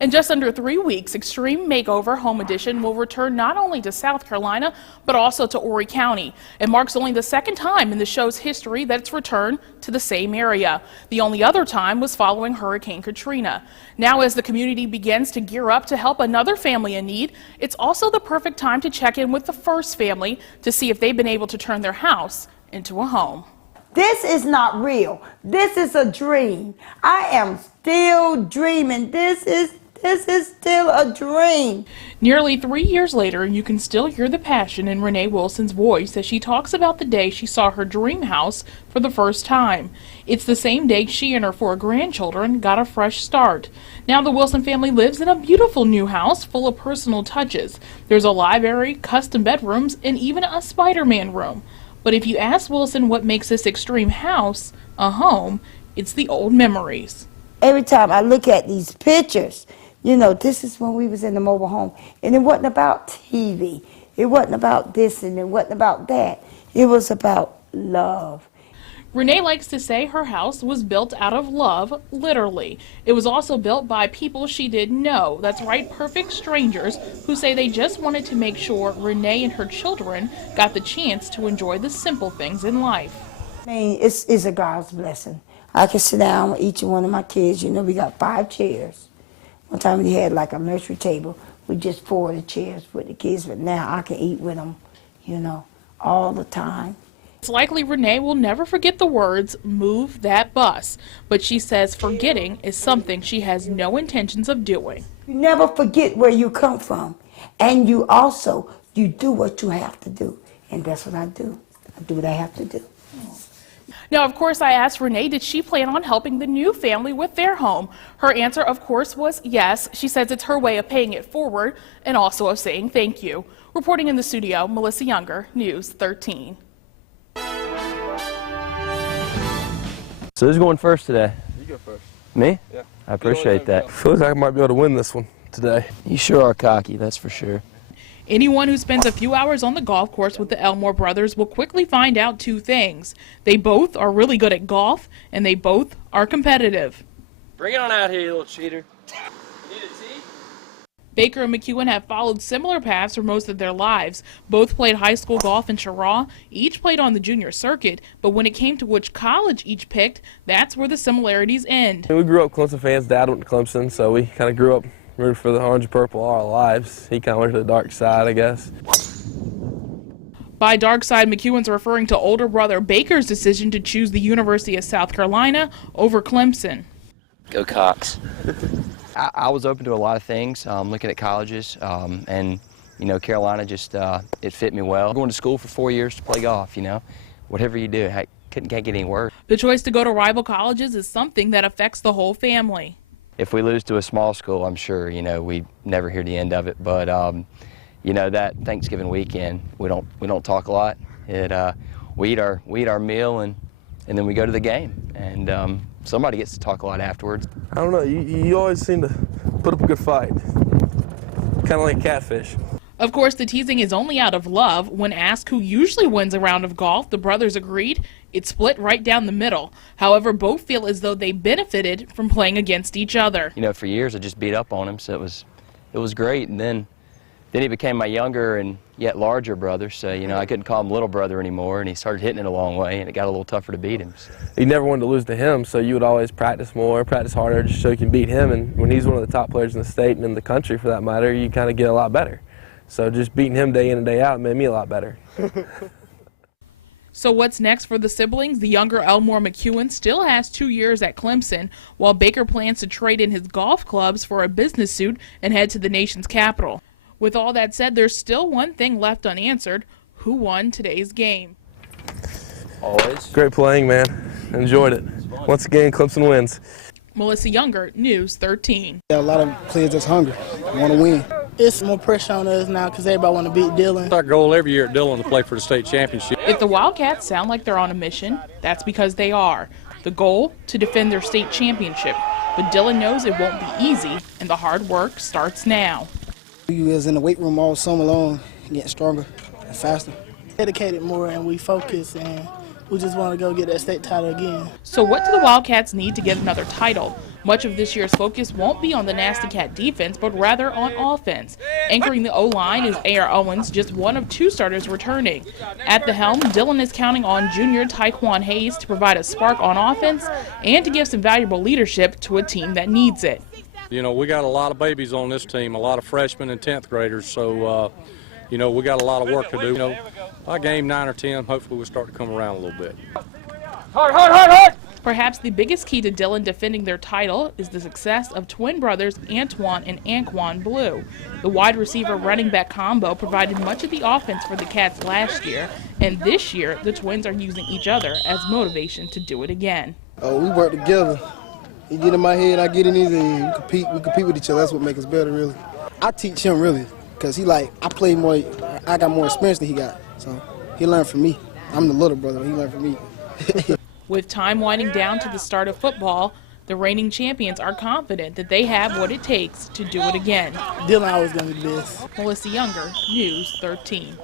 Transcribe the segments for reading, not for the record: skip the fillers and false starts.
In just under 3 weeks, Extreme Makeover Home Edition will return not only to South Carolina, but also to Horry County. It marks only the second time in the show's history that it's returned to the same area. The only other time was following Hurricane Katrina. Now, as the community begins to gear up to help another family in need, it's also the perfect time to check in with the first family to see if they've been able to turn their house into a home. This is not real. This is a dream. I am still dreaming. This is still a dream. Nearly 3 years later, you can still hear the passion in Renee Wilson's voice as she talks about the day she saw her dream house for the first time. It's the same day she and her 4 grandchildren got a fresh start. Now the Wilson family lives in a beautiful new house full of personal touches. There's a library, custom bedrooms, and even a Spider-Man room. But if you ask Wilson what makes this extreme house a home, it's the old memories. Every time I look at these pictures, you know, this is when we was in the mobile home, and it wasn't about TV. It wasn't about this and it wasn't about that. It was about love. Renee likes to say her house was built out of love, literally. It was also built by people she didn't know. That's right, perfect strangers who say they just wanted to make sure Renee and her children got the chance to enjoy the simple things in life. I mean, it's a God's blessing. I can sit down with each one of my kids. You know, we got 5 chairs. One time we had like a nursery table with just 4 of the chairs with the kids, but now I can eat with them, you know, all the time. It's likely Renee will never forget the words, "Move that bus," but she says forgetting is something she has no intentions of doing. You never forget where you come from, and you do what you have to do, and that's what I do. I do what I have to do. Now, of course, I asked Renee, did she plan on helping the new family with their home? Her answer, of course, was yes. She says it's her way of paying it forward and also of saying thank you. Reporting in the studio, Melissa Younger, News 13. So who's going first today? You go first. Me? Yeah. I appreciate that. Feels like I might be able to win this one today. You sure are cocky, that's for sure. Anyone who spends a few hours on the golf course with the Elmore brothers will quickly find out 2 things. They both are really good at golf, and they both are competitive. Bring it on out here, you little cheater. You need a tea? Baker and McEwen have followed similar paths for most of their lives. Both played high school golf in Cheraw. Each played on the junior circuit, but when it came to which college each picked, that's where the similarities end. We grew up Clemson fans. Dad went to Clemson, so we kind of grew up rooting for the orange and purple all our lives. He kind of went to the dark side, I guess. By dark side, McEwen's referring to older brother Baker's decision to choose the University of South Carolina over Clemson. Go Cox. I was open to a lot of things, looking at colleges, and, you know, Carolina just, it fit me well. Going to school for 4 years to play golf, you know, whatever you do, can't get any worse. The choice to go to rival colleges is something that affects the whole family. If we lose to a small school, I'm sure, you know, we never hear the end of it, but, you know, that Thanksgiving weekend, we don't talk a lot. We eat our meal and then we go to the game, and somebody gets to talk a lot afterwards. I don't know. You always seem to put up a good fight. Kind of like catfish. Of course, the teasing is only out of love. When asked who usually wins a round of golf, the brothers agreed it's split right down the middle. However, both feel as though they benefited from playing against each other. You know, for years I just beat up on him, so it was great. And then he became my younger and yet larger brother, so, you know, I couldn't call him little brother anymore, and he started hitting it a long way, and it got a little tougher to beat him. You never wanted to lose to him, so you would always practice more, practice harder, just so you can beat him. And when he's one of the top players in the state and in the country, for that matter, you kind of get a lot better. So just beating him day in and day out made me a lot better. So what's next for the siblings? The younger Elmore McEwen still has 2 years at Clemson, while Baker plans to trade in his golf clubs for a business suit and head to the nation's capital. With all that said, there's still one thing left unanswered. Who won today's game? Always. Great playing, man. Enjoyed it. Once again, Clemson wins. Melissa Younger, News 13. A lot of players that's hungry, want to win. It's more pressure on us now because everybody want to beat Dillon. It's our goal every year at Dillon to play for the state championship. If the Wildcats sound like they're on a mission, that's because they are. The goal, to defend their state championship. But Dillon knows it won't be easy, and the hard work starts now. We was in the weight room all summer long, getting stronger and faster. Dedicated more and we focus, and we just want to go get that state title again. So what do the Wildcats need to get another title? Much of this year's focus won't be on the Nasty Cat defense, but rather on offense. Anchoring the O-line is A.R. Owens, just one of 2 starters returning. At the helm, Dillon is counting on junior Tyquan Hayes to provide a spark on offense and to give some valuable leadership to a team that needs it. You know, we got a lot of babies on this team, a lot of freshmen and 10th graders, so, you know, we got a lot of work to do. You know, by game 9 or 10, hopefully we'll start to come around a little bit. Perhaps the biggest key to Dillon defending their title is the success of twin brothers Antoine and Anquan Blue. The wide receiver running back combo provided much of the offense for the Cats last year, and this year the twins are using each other as motivation to do it again. Oh, we work together. He get in my head, I get in his head. We compete with each other. That's what makes us better, really. I teach him, really, because I play more, I got more experience than he got. So he learned from me. I'm the little brother, he learned from me. With time winding down to the start of football, the reigning champions are confident that they have what it takes to do it again. Dillon always going to be the best. Melissa Younger, News 13.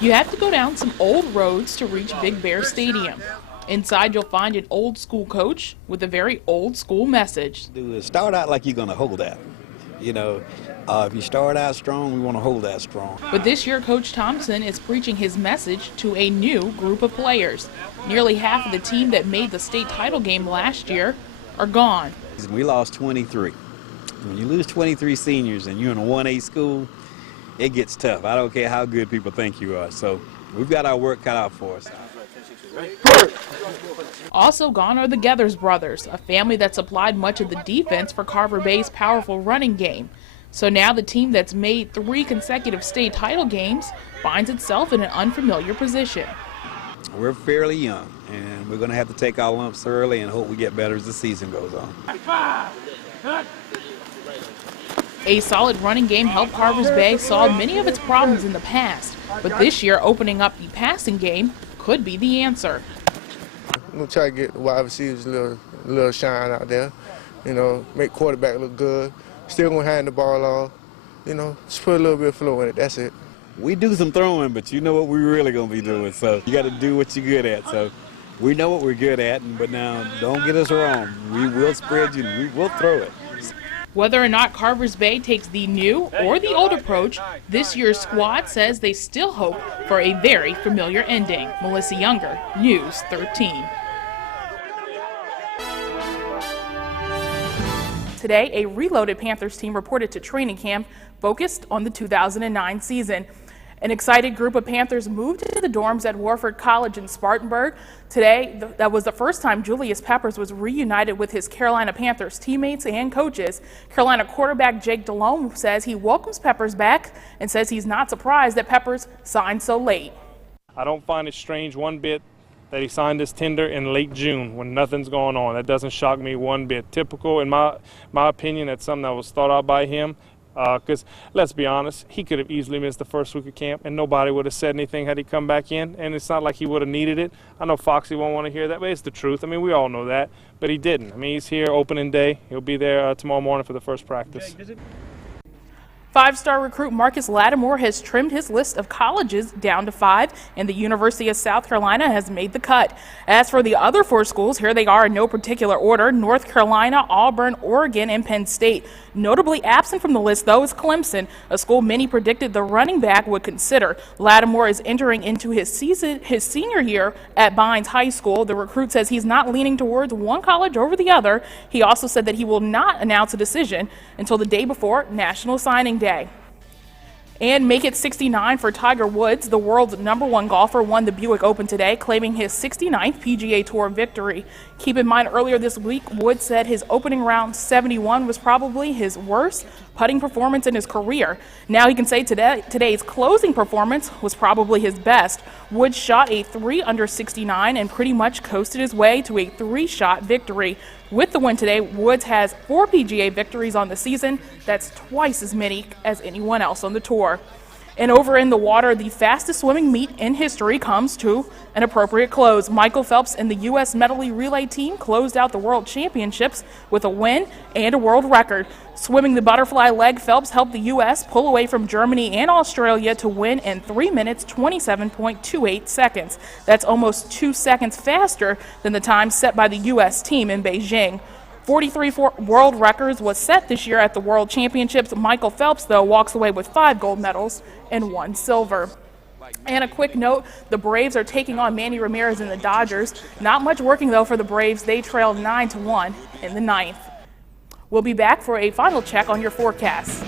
You have to go down some old roads to reach Big Bear Stadium. Inside, you'll find an old school coach with a very old school message. Start out like you're going to hold out. You know, if you start out strong, we want to hold that strong. But this year, Coach Thompson is preaching his message to a new group of players. Nearly half of the team that made the state title game last year are gone. We lost 23. When you lose 23 seniors and you're in a 1A school, it gets tough. I don't care how good people think you are. So we've got our work cut out for us. Also gone are the Gethers brothers, a family that supplied much of the defense for Carver Bay's powerful running game. So now the team that's made 3 consecutive state title games finds itself in an unfamiliar position. We're fairly young, and we're going to have to take our lumps early and hope we get better as the season goes on. A solid running game helped Carver Bay solve many of its problems in the past, but this year opening up the passing game could be the answer. I'm going to try to get the wide receivers a little shine out there, you know, make quarterback look good. Still going to hand the ball off, you know, just put a little bit of flow in it, that's it. We do some throwing, but you know what we're really going to be doing, so you got to do what you're good at. So we know what we're good at, but now don't get us wrong. We will spread you, we will throw it. Whether or not Carvers Bay takes the new or the old approach, this year's squad says they still hope for a very familiar ending. Melissa Younger, News 13. Today, a reloaded Panthers team reported to training camp focused on the 2009 season. An excited group of Panthers moved into the dorms at Warford College in Spartanburg. Today, that was the first time Julius Peppers was reunited with his Carolina Panthers teammates and coaches. Carolina quarterback Jake Delhomme says he welcomes Peppers back and says he's not surprised that Peppers signed so late. I don't find it strange one bit that he signed this tender in late June when nothing's going on. That doesn't shock me one bit. Typical, in my opinion, that's something that was thought out by him. Because let's be honest, he could have easily missed the first week of camp and nobody would have said anything had he come back in, and it's not like he would have needed it. I know Foxy won't want to hear that, but it's the truth. I mean, we all know that, but he didn't. I mean, he's here opening day. He'll be there tomorrow morning for the first practice. 5-star recruit Marcus Lattimore has trimmed his list of colleges down to 5, and the University of South Carolina has made the cut. As for the other 4 schools, here they are in no particular order: North Carolina, Auburn, Oregon, and Penn State. Notably absent from the list, though, is Clemson, a school many predicted the running back would consider. Lattimore is entering into his senior year at Bynes High School. The recruit says he's not leaning towards one college over the other. He also said that he will not announce a decision until the day before National Signing Day. And make it 69 for Tiger Woods. The world's #1 golfer won the Buick Open today, claiming his 69th PGA Tour victory. Keep in mind, earlier this week, Woods said his opening round 71 was probably his worst putting performance in his career. Now he can say today's closing performance was probably his best. Woods shot a 3 under 69 and pretty much coasted his way to a 3-shot victory. With the win today, Woods has 4 PGA victories on the season. That's twice as many as anyone else on the tour. And over in the water, the fastest swimming meet in history comes to an appropriate close. Michael Phelps and the U.S. medley relay team closed out the World Championships with a win and a world record. Swimming the butterfly leg, Phelps helped the U.S. pull away from Germany and Australia to win in 3 minutes 27.28 seconds. That's almost 2 seconds faster than the time set by the U.S. team in Beijing. 43 world records was set this year at the World Championships. Michael Phelps, though, walks away with 5 gold medals and 1 silver. And a quick note, the Braves are taking on Manny Ramirez and the Dodgers. Not much working, though, for the Braves. They trailed 9-1 in the 9th. We'll be back for a final check on your forecast.